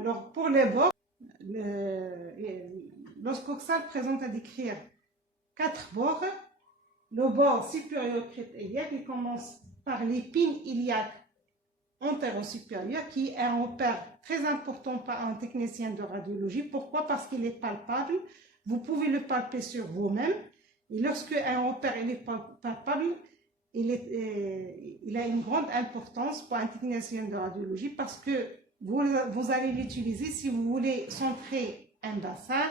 Alors, pour les bords, l'os coxal présente à décrire 4 bords. Le bord supérieur crête iliaque, il commence par l'épine iliaque antéro-supérieur, qui est un repère très important pour un technicien de radiologie. Pourquoi? Parce qu'il est palpable. Vous pouvez le palper sur vous-même. Et lorsque un repère est palpable, il a une grande importance pour un technicien de radiologie parce que vous allez l'utiliser si vous voulez centrer un bassin,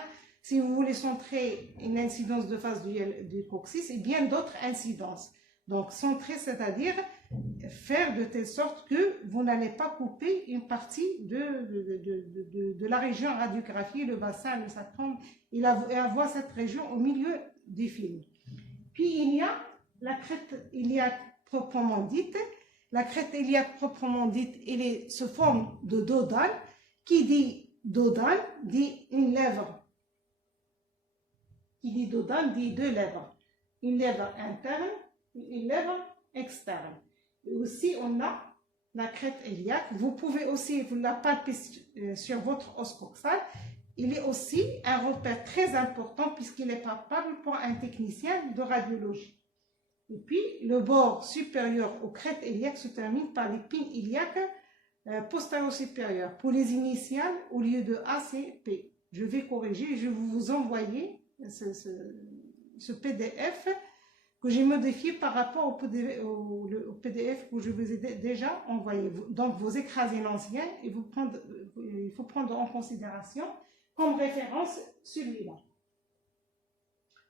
si vous voulez centrer une incidence de face du coccyx et bien d'autres incidences. Donc, centrer, c'est-à-dire faire de telle sorte que vous n'allez pas couper une partie de la région radiographiée, le bassin, le sacrum, et avoir cette région au milieu du film. Puis, il y a la crête iliaque proprement dite. La crête iliaque proprement dite, elle est sous forme de dodane. Qui dit dodane dit une lèvre. Qui dit dodane dit 2 lèvres. Une lèvre interne et une lèvre externe. Et aussi, on a la crête iliaque. Vous pouvez aussi vous la palper sur votre os coxal. Il est aussi un repère très important puisqu'il est palpable pour un technicien de radiologie. Et puis, le bord supérieur aux crêtes iliaques se termine par l'épine iliaque postéro-supérieure. Pour les initiales, au lieu de A, c'est P. Je vais corriger, je vais vous envoyer ce PDF que j'ai modifié par rapport au PDF que je vous ai déjà envoyé. Donc, vous écrasez l'ancien et il faut prendre en considération comme référence celui-là.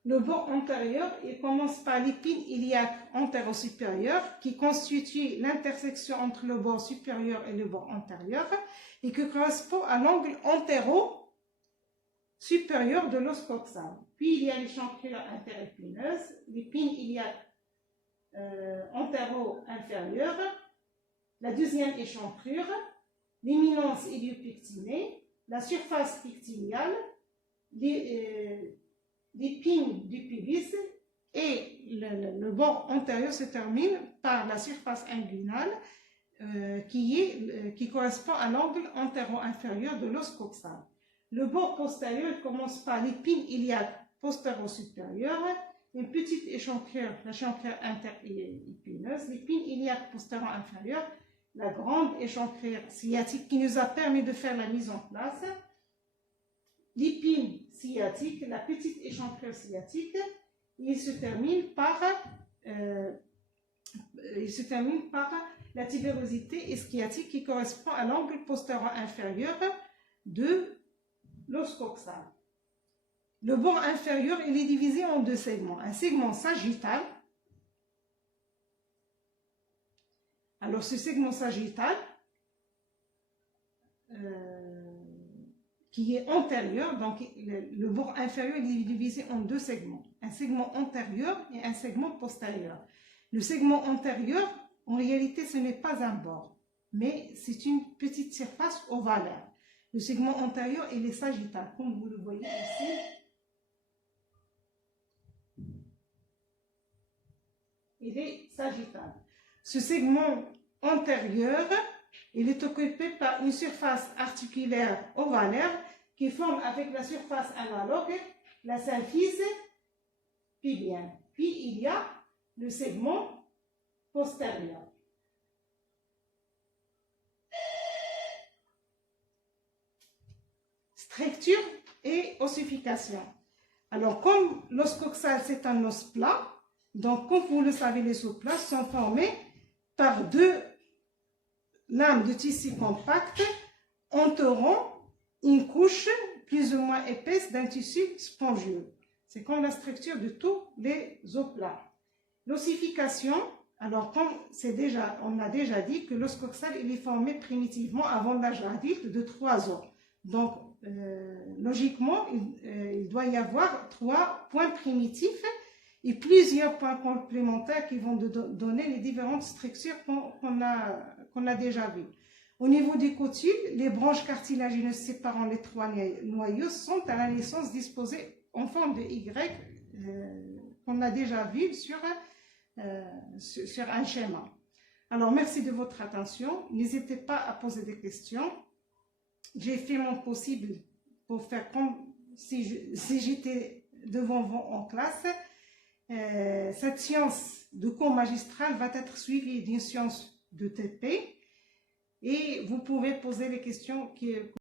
Le bord antérieur, il commence par l'épine iliaque antéro-supérieure qui constitue l'intersection entre le bord supérieur et le bord antérieur et qui correspond à l'angle antéro-supérieur de l'os coxal. Puis il y a l'échancrure interépineuse, l'épine iliaque antéro-inférieure, la deuxième échancrure, l'éminence iliopectinée, la surface pectineale, l'épine du pubis et le bord antérieur se termine par la surface inguinale qui correspond à l'angle antéro-inférieur de l'os coxal. Le bord postérieur commence par l'épine iliaque postéro-supérieure, une petite échancrure, l'échancrure interépineuse, l'épine iliaque postéro-inférieure, la grande échancrure sciatique qui nous a permis de faire la mise en place, l'épine sciatique, la petite échancrure sciatique, il se termine par la tubérosité ischiotique qui correspond à l'angle postéro-inférieur de l'os coxal. Le bord inférieur, il est divisé en 2 segments. Un segment sagittal. Alors, ce segment sagittal, qui est antérieur, donc le bord inférieur il est divisé en 2 segments, un segment antérieur et un segment postérieur. Le segment antérieur, en réalité, ce n'est pas un bord, mais c'est une petite surface ovalaire. Le segment antérieur, il est sagittal, comme vous le voyez ici. Il est sagittal. Ce segment antérieur, il est occupé par une surface articulaire ovalaire qui forme avec la surface analogue la symphyse pubienne. Puis il y a le segment postérieur. Structure et ossification. Alors, comme l'os coxal, c'est un os plat, donc comme vous le savez, les os plats sont formés par 2 lames de tissu compact entourant une couche plus ou moins épaisse d'un tissu spongieux. C'est comme la structure de tous les os plats. L'ossification, alors comme on a déjà dit que l'os coxal il est formé primitivement avant l'âge adulte de 3 os. Donc, logiquement, il doit y avoir 3 points primitifs et plusieurs points complémentaires qui vont donner les différentes structures qu'on a déjà vues. Au niveau des cotules, les branches cartilagineuses séparant les 3 noyaux sont à la naissance disposées en forme de Y qu'on a déjà vu sur un schéma. Alors, merci de votre attention. N'hésitez pas à poser des questions. j'ai fait mon possible pour faire comme si j'étais devant vous en classe. Cette science de cours magistral va être suivie d'une science de TP et vous pouvez poser les questions que